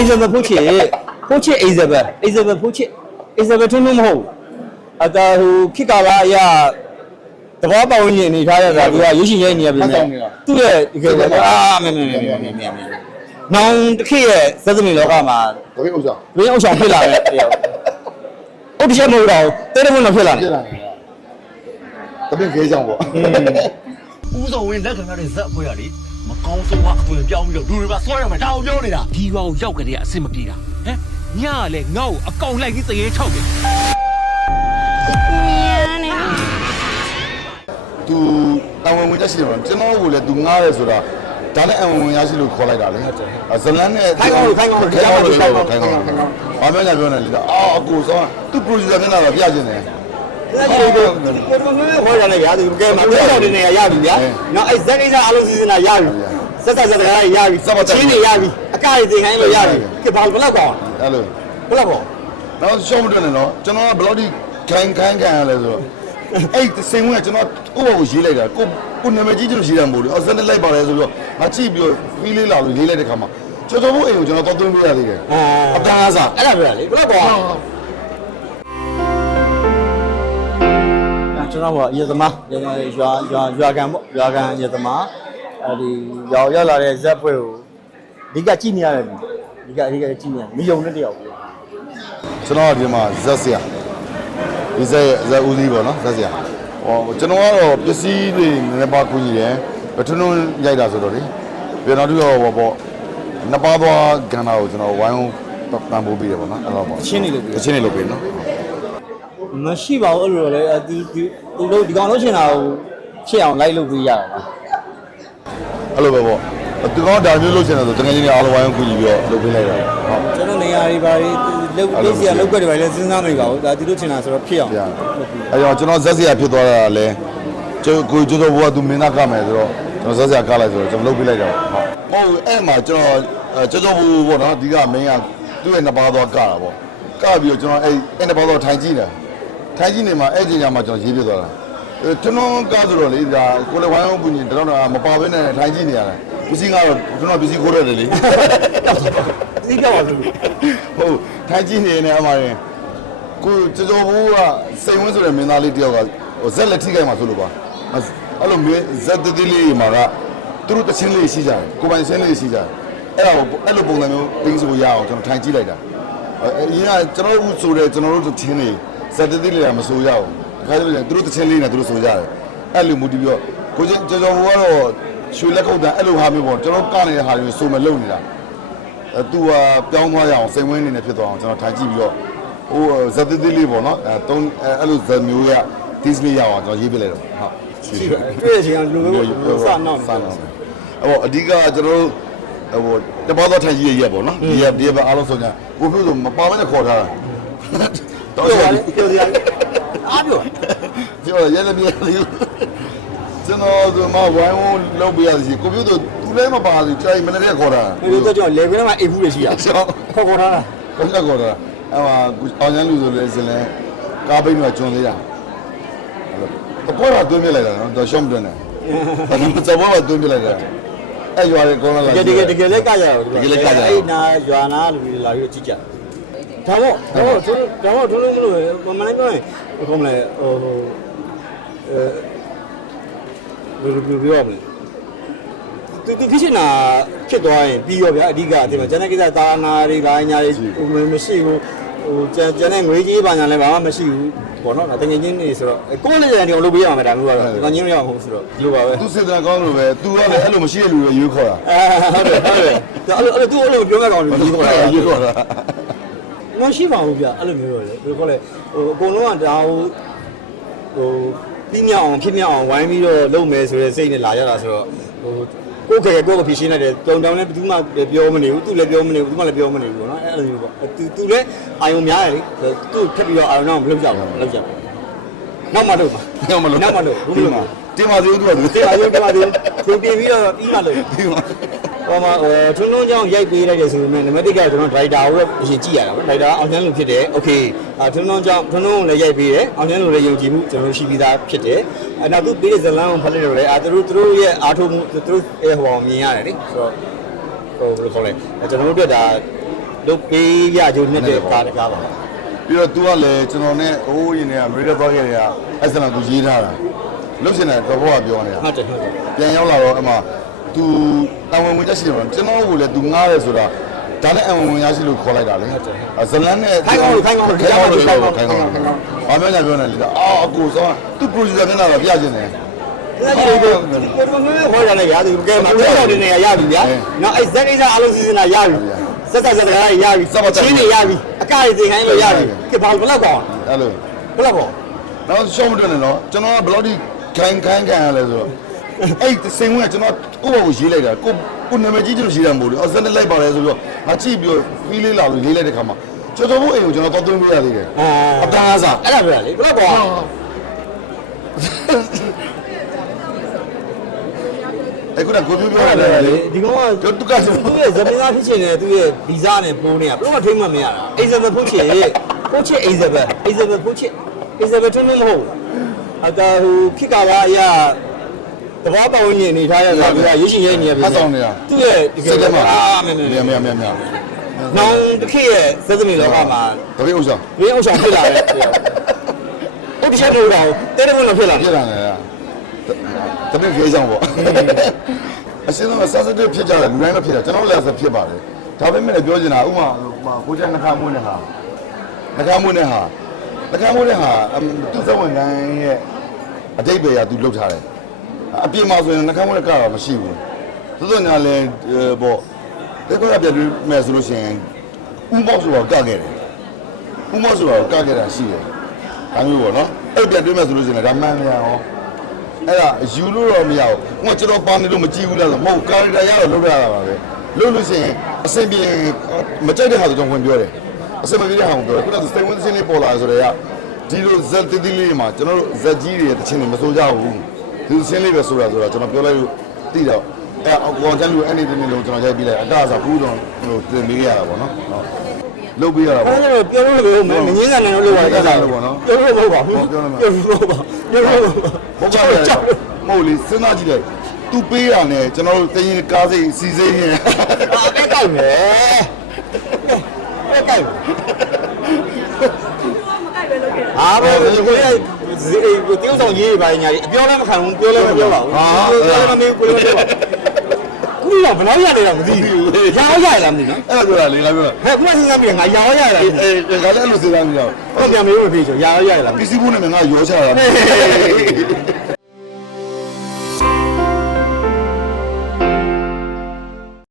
အိဇဘယ်ဖိုးချစ်ဖိုးချစ်အိဇဘယ်အိဇဘယ်ဖိုးချစ်အိဇဘယ်ထွန်းထွန်းမဟုတ်အတာဟိုခိကာလာအရာတဘောပေါင်းရင်အနေထားရတာသူကရုပ်ရှင်ရိုက်နေရပြီနဲ့သူ့ရဲ့ဒီကအာမင်းမင်းမင်းမင်းမင်းနောင်တစ်ခေတ်ရဲ့စက်သမီလောကမှာတပည့်ဥစ္စာဘင်းအောင်ဆောင်ဖြစ်လာတဲ့တယောက်ဟုတ်တစ်ချက်မဟုတ်တော့တဲတဲမွန်းတော့ဖြစ်လာတယ်ပြလာနေတာတပည့်ခဲကြောင်ပေါ့ဦးစောဝင်းလက်ခံရတဲ့ဇက်အဖွဲ့ကလေ မကောင်းဆုံးကအသွင်ပြောင်းပြီးတော့လူတွေပါဆွဲရမှာဒါအောင်ပြောနေတာဒီကောင်ရောက်ကြတဲ့အဆင်မပြေတာဟမ်ညကလည်းငါ့ကိုအကောင်လိုက်ပြီးတရေချောက်တယ်သူအဝင်ဝင်တက်ရှိတယ်ကျွန်တော်ကိုလည်းသူငားရဲဆိုတာဒါလည်းအဝင်ဝင်ရရှိလို့ခေါ်လိုက်တာလေဇလန်းနဲ့ခိုင်းကောင်းခိုင်းကောင်းခိုင်းကောင်းခိုင်းကောင်းခိုင်းကောင်းဘာမှမပြောနဲ့လေအာအကူဆောင်သူ producer မျက်နှာတော့ပြခြင်းတယ် ဒါကြီးကိုကိုမမေဟောရတဲ့ရာသူကဲမှာပြောတော့နေရရပြီဗျာနော်အဲ့ဇက်ကိစ္စအလုံးစီစဉ်တာရပြီဆက်ဆက်ဆက်တကားရပြီချင်းနေရပြီအကရသင်ခိုင်းလို့ရပြီကဲဘာဘလောက်ကောင်းအဲ့လိုဘလောက်ကောင်းတော့ရှောင်းမတွနဲ့နော်ကျွန်တော်ကဘယ်လောက်ထိခိုင်းခိုင်းခံရလဲဆိုတော့အဲ့စိန်ဝင်ကကျွန်တော်ကိုယ့်ဘကိုရေးလိုက်တာကိုကိုနာမည်ကြီးကျွန်တော်ရေးတာမဟုတ်ဘူးအော်စနေလိုက်ပါလဲဆိုတော့ငါကြည့်ပြီးတော့ဖီးလေးလာလို့ရေးလိုက်တဲ့ခါမှာကျော်ကျော်ဘိုးအိမ်ကိုကျွန်တော်တော့သွင်းပေးရသေးတယ်အတန်းအားစားအဲ့ဒါပြောလေဘလောက်ကောင်း ကျွန်တော်ကရေသမားရွာရွာရွာရွာကန်ပေါ့ရွာကန်ရေသမားအဲဒီရောက်ရောက်လာတဲ့ဇက်ပွဲကိုအဓိကကြည့်နေရတယ်အဓိကအဓိကကြည့်နေရတယ်မယုံတဲ့တယောက်ပဲကျွန်တော်ကဒီမှာဇက်ဆရာဒီဇက်ဇက်ဦးစီးပေါ့နော်ဇက်ဆရာဟောကျွန်တော်ကတော့ပစ္စည်းတွေနည်းနည်းပါကူညီတယ်ပထွန်းထွန်းရိုက်တာဆိုတော့လေပြန်တော့ဒီတော့ဟောပေါ့နှစ်ပါးသွားကဏ္ဍကိုကျွန်တော်ဝိုင်းဝန်းပံ့ပိုးပေးတယ်ပေါ့နော်အဲ့လိုပေါ့ချင်းနေလို့ပြောတချင်းနေလုပ်ပေးနော် မရှိပါဘူးအဲ့လိုလေဒီဒီဒီလိုဒီကောင်လုံးချင်တာကိုဖြစ်အောင်လိုက်လုပ်ပေးရတာပါအဲ့လိုပဲပေါ့သူကောဒါမျိုးလုပ်ချင်တယ်ဆိုတကယ်ကြီးတွေအားလုံးဝိုင်းဝန်းကူညီပြီးတော့လုပ်ပေးလိုက်တာဟုတ်ကျွန်တော်နေရာတွေဘာတွေလုပ်ပေးစီရလုပ်ကြတယ်ဘာလဲစဉ်းစားနေပါဘူးဒါဒီလိုချင်တာဆိုတော့ဖြစ်အောင်ပြန်အဲ့တော့ကျွန်တော်ဇက်စရာဖြစ်သွားတာလည်းကျိုးကိုကျိုးတော့ဘုရားသူမင်းသားကမယ်ဆိုတော့ကျွန်တော်ဇက်စရာကလိုက်ဆိုတော့ကျွန်တော်လုပ်ပေးလိုက်တာဟုတ်ဟုတ်အဲ့မှာကျွန်တော်ကျိုးတော့ဘူးပေါ့နော်ဒီကမင်းကသူ့ရဲ့နှစ်ပါးသွားကတာပေါ့ကပြီးတော့ကျွန်တော်အဲ့အဲ့နှစ်ပါးသွားထိုင်ကြည့်တာ ထိုင်ကြည့်နေမှာအဲ့ဒီညမှာကျွန်တော်ရေးပြသွားတာကျွန်တော်ကားဆိုတော့လေဒါကိုလည်းဝိုင်းအောင်ပူညီတတော်တော့မပါဘဲနဲ့ထိုင်ကြည့်နေရတယ်ပစ္စည်းကတော့ကျွန်တော်ပစ္စည်းခိုးရတယ်လေဒီပြောပါစို့ဟုတ်ထိုင်ကြည့်နေနေအမှားရင်ကိုကျော်ကျော်ဘူးကစိန်ဝင်းဆိုတဲ့မင်းသားလေးတယောက်ကဟိုဇက်လက်ထိခိုက်မှာဆိုလို့ပါအဲ့လိုမင်းဇက်တတိလေးမှာကသူတို့တချင်းလေးရှိကြတယ်ကိုပိုင်ဆင်းလေးရှိကြတယ်အဲ့ဒါကိုအဲ့လိုပုံစံမျိုးတင်းဆိုရအောင်ကျွန်တော်ထိုင်ကြည့်လိုက်တာအရင်ကကျွန်တော်တို့ဆိုတဲ့ကျွန်တော်တို့တချင်းလေး ဇက်တတိလေးကမဆိုရအောင်ဒါကြတဲ့သူတို့တချင်းလေးနဲ့သူတို့ဆိုကြတယ်အဲ့လိုမူတည်ပြီးတော့ကိုကျော်ကျော်ဘူးကတော့ရွှေလက်ခုပ်တန်းအဲ့လိုဟာမျိုးပေါ့ကျွန်တော်ကနေတဲ့ဟာတွေဆိုမလုပ်နေတာအဲသူကပြောင်းသွားရအောင်စိတ်ဝင်းနေနေဖြစ်သွားအောင်ကျွန်တော်ထိုင်ကြည့်ပြီးတော့ဟိုဇက်သေးသေးလေးပေါ့နော်အဲတုံးအဲအဲ့လိုဇက်မျိုးရတီးစလေးရအောင်ကျွန်တော်ရေးပြလိုက်တော့ဟုတ်ရှိတယ်တွေ့ရချင်အောင်လူမျိုးကိုစနောက်စနောက်အဲ့တော့အဓိကကျွန်တော်တို့ဟိုတပတ်တော့ထိုင်ကြည့်ရရက်ပေါ့နော်ဒီရက်ဒီရက်ပဲအားလုံးဆုံးညာကိုပြုဆိုမပါမနဲ့ခေါ်ထားတာ တော့ပြောရရလေပြောရလေအားပြောပြောရက်လည်းပြရလေးကျွန်တော်ဒီမှာဝိုင်းဝန်းလုပ်ပြရစီကိုပြုဆိုသူလည်းမပါဘူးကြာရင်မနေ့ကခေါ်တာဒီလိုတော့ကျွန်တော်လေခွေးမှာအိပ်ဘူးလေရှိရကျွန်တော်ခေါ်ခေါ်ထားတာဘယ်ကကောတာအဲ့မှာအောင်ရန်လူဆိုလဲစလဲကားပိန်းတော့ကျွန်းသေးတာတပေါ်တော့တွင်းပြလိုက်တာနော်တော့ရှော့မတွင်းနဲ့တပေါ်တော့တွင်းပြလိုက်တာအဲ့ရွာရဲ့ကောင်းလာတကယ်တကယ်တကယ်လည်းကကြရအောင်အဲ့နာရွာနာလူတွေလာပြီးကြည့်ကြ ဒါပေါ့ဒါပေါ့သူဒါပေါ့သူလုံးမလို့မနိုင်ပြောရင်ဘယ်ကောမလဲဟိုဟိုအဲဘယ်လိုပြောရမလဲသူသူဖြစ်နေတာဖြစ်သွားရင်ပြီးရောဗျာအဓိကအထင်မှာကျန်တဲ့ကိစ္စတာနာတွေဘာညာတွေဟိုမရှိဘူးဟိုကျန်ကျန်တဲ့ငွေကြီးဘာညာလည်းဘာမှမရှိဘူးပေါ့နော်တကယ်ချင်းနေဆိုတော့ကိုယ်လည်းကြံတယ်အောင်လုပ်ပေးရမှာဒါမျိုးကတော့တကယ်ချင်းမရအောင်ဟုတ်ဆိုတော့ဒီလိုပါပဲသူစေတနာကောင်းလို့ပဲ तू ကလည်းအဲ့လိုမရှိတဲ့လူတွေရွေးခေါ်တာအဲဟုတ်တယ်ဟုတ်တယ်ဒါအဲ့လိုအဲ့လိုသူ့အဲ့လိုပြောမဲ့ကောင်တွေကြီးခေါ်တာရွေးခေါ်တာ မရှိပါဘူးဗျအဲ့လိုမျိုးလေဘယ်လိုခေါ်လဲဟိုအကုန်လုံးကဒါဟိုဟိုပြီးမြောက်အောင်ဖြစ်မြောက်အောင်ဝိုင်းပြီးတော့လုပ်မယ်ဆိုတဲ့စိတ်နဲ့လာရတာဆိုတော့ဟိုကိုယ်ကကိုယ်ကဖြည့်ရှင်းလိုက်တယ်တုံတောင်လည်းဘယ်သူမှပြောမနေဘူးသူလည်းပြောမနေဘူးသူမှလည်းပြောမနေဘူးပေါ့နော်အဲ့လိုမျိုးပေါ့သူသူလည်းအာယုံများတယ်လေသူ့ထပ်ပြီးတော့အာယုံတော့မလုပ်ကြဘူးမလုပ်ကြဘူးနောက်မှလုပ်ပါညမလို့နောက်မှလုပ်ဘူးမလုပ်ပါ တင်ပါသေးဘူးသူက တဲ့အာယုံတော့တယ်သူပြင်ပြီးတော့ပြီးမှလုပ် ဒီမှာ ဟောမှာဟိုထွန်းထွန်းကြောင့်ရိုက်ပေးလိုက်တယ်ဆိုပေမဲ့နံပါတ်1ကကျွန်တော်ဒရိုက်တာကိုအရင်ကြည့်ရတာပေါ့ဒရိုက်တာအောင်ချမ်းလူဖြစ်တယ်โอเคအာထွန်းထွန်းကြောင့်ထွန်းထွန်းကိုလည်းရိုက်ပေးတယ်အောင်ချမ်းလူလည်းယုံကြည်မှုကျွန်တော်ရှိပြီးသားဖြစ်တယ်အဲနောက်သူပေးတဲ့ဇလန်းကိုဖတ်လိုက်တော့လေအာသူတို့သူတို့ရဲ့အားထုတ်မှုသူတို့ရဲ့ဟိုအောင်မြင်ရတယ်လေဆိုတော့ဟိုဘယ်လိုခေါ်လဲအဲကျွန်တော်တို့အတွက်ဒါ လုပ်ပေးရကြုံနဲ့တဲ့ကားတကားပါ ပြီးတော့ तू ကလည်းကျွန်တော်နဲ့ဟိုးရင်တွေကမေရိကသွားခဲ့တယ်ကအဲ့ဆန်က तू ရေးထားတာ လှုပ်ရှင်တယ်ကဘောကပြောနေတာဟုတ်တယ်ဟုတ်တယ်ပြန်ရောက်လာတော့အမှ तू တာဝန်ဝင်ချက်ရှိတယ်မလားကျွန်တော်ကိုလည်း तू ငားရဲဆိုတာဒါလည်းအဝင်ဝင်ရရှိလို့ခေါ်လိုက်တာလေအဇလန်းနဲ့ခိုင်းအောင်ခိုင်းအောင်ဒီကြားမှာခိုင်းအောင်ခိုင်းအောင်ဘာပြောညာပြောနေလဲအာအကိုစောင်းသူ producer မျက်နှာတော့ပြခြင်းတယ်ဒါကြိုးတော့ကိုမမေခေါ်ရတယ်ဗျာဒီကဲမှာတော့နေနေရပြီဗျာနောက်အဲဇက်အိစားအလုံးစီစဉ်တာရပြီဆက်ဆက်ဆက်တကားရပြီချင်းနေရပြီအကတွေသိခိုင်းလို့ရပြီကဲဘာလို့ဘလောက်ကောင်းအဲ့လိုဘလောက်ကောင်းတော့ရှော့မတွေ့နဲ့နော်ကျွန်တော်ကဘလောက်ဒီ ခိုင်းခိုင်းခံရလဲဆိုတော့အဲ့စိန်ဝင်ကကျွန်တော်ကိုယ့်ဘောကိုရေးလိုက်တာကိုကိုနာမည်ကြီးကျွန်တော်ရေးတာမဟုတ်ဘူးအော်စနေလိုက်ပါလဲဆိုတော့ငါကြည့်ပြီးဖီးလေးလာလို့ရေးလိုက်တဲ့ခါမှာကျော်တော်ဘုအိမ်ကိုကျွန်တော်တော့သွင်းပေးရသေးတယ်အတန်းအားစားအဲ့ဒါပြောရလေဘလောက်ကောင်းအဲ့ခုနကိုပြပြောအဲ့ရဒါတယ်လေလေဒီကောင်ကကျော်တုကဆိုသူ့ရဲ့ဇမင်းသားဖြစ်ချင်တယ်သူ့ရဲ့ဗီဇနဲ့ပိုးနေတာဘယ်တော့မှထိမှမရတာအိဇဘယ်ဖုတ်ချစ်ဖုတ်ချစ်အိဇဘယ်အိဇဘယ်ဖုတ်ချစ်အိဇဘယ်ထွန်းမဟုတ် အတာဟိုခိကဘာအရာတဘာပဝင်းနေနေထားရတာကရရှိရဲနေရပြီသူ့ရဲ့တကစိယ်တ်ထဲမှာအာမင်းမမြင်းမြမြမြနောင်တစ်ခေတ်ရဲ့စသမိလောကမှာတပည့်ဥစ္စာရင်းအောင်ဆောင်ဖြစ်လာတယ်ဟုတ်တယ်လို့တော့တဲတယ်ဘုံလောက်ဖြစ်လာပြတယ်စ်လာတယ်တပည့်ဖေးဆောင်ပေါ့အရှင်းတော့ဆက်စတဲ့ဖြစ်ကြတယ်လူတိုင်းတော့ဖြစ်တယ်ကျွန်တော်လည်းဆက်ဖြစ်ပါတယ်ဒါပေမဲ့ပြောချင်တာဥမာကိုကျန်နှခါမွေးနေဟာနှခါမွေးနေဟာ နှခါမွေးနေဟာသူ့သဝန်ခံရဲ့အတိတ်ပဲရသူလှုပ်ထားတယ်အပြင်မှာဆိုရင်နှခါမွေးကတော့မရှိဘူးသို့တော်ညာလည်းပေါ့ဒီကောပြပြမယ်ဆိုလို့ရှိရင်ဥမောက်ဆိုတာကခဲ့တယ်ဥမောက်ဆိုတာကခဲ့တာရှိတယ်ဒါမျိုးပေါ့နော်အဲ့ပြတွေ့မယ်ဆိုလို့ရှိရင်ဒါမှန်မြန်ရောအဲ့ဒါယူလို့တော့မရဘူးဟိုကျွန်တော်ပါနေလို့မကြည့်ဘူးလားဆိုမဟုတ်ကာရီတာရတော့လုပ်ရတာပါပဲလုပ်လို့ရှိရင်အဆင်ပြေမကြိုက်တဲ့ဟာဆိုကျွန်တော်ဝင်ပြောတယ် အဆင်မပြေတဲ့ဟာကိုပြောတယ်ခုနကစိတ်ဝင်စင်းလေးပေါ်လာဆိုတော့ဒီလိုဇက်တီတီလေးမှာကျွန်တော်တို့ဇက်ကြီးတွေတချင်းတွေမစိုးကြဘူးဒီစင်းလေးပဲဆိုတာဆိုတော့ကျွန်တော်ပြောလိုက်လို့သိတော့အဲ့အကောင်ချမ်းလူအဲ့ဒီတင်းလုံးကျွန်တော်ရိုက်ပြီးလိုက်အတအစားဘူးတော့ဟိုတင်ပေးရတာပေါ့နော်ဟုတ်လုပ်ပေးရတာပေါ့အဲ့ဒါပြောလို့လို့မငင်းကနေလို့လို့ရတယ်ပြောလို့မဟုတ်ပါဘူးပြောလို့မဟုတ်ပါပြောလို့ဟုတ်ပါရဲ့မဟုတ်လေစဉ်းစားကြည့်လိုက်သူပေးရနဲ့ကျွန်တော်တို့တင်းရင်ကားစိတ်စီစိတ်ရင်အာပဲကြိုက်မယ် ပဲကြိုက်အာဘယ်လိုလဲဒီကိုတောင်းဆောင်ရေးပါညာအပြောလည်းမခံဘူးပြောလည်းမပြောပါဘူးပြောလည်းမမေးဘူးပြောလည်းမပြောခုတော့ဘယ်လောက်ရလဲတော့မသိဘူးရောင်းရရလားမသိနော်အဲ့ဒါပြောတာလေငါပြောတာဟဲ့ခုမှစဉ်းစားပြီးငါရောင်းရရလားအေးအေးငါလည်းအဲ့လိုစဉ်းစားနေတော့ဟုတ်ပြန်မေးလို့ပြေချေရောင်းရရလားပစ္စည်းဘူးနဲ့ငါရောချတာ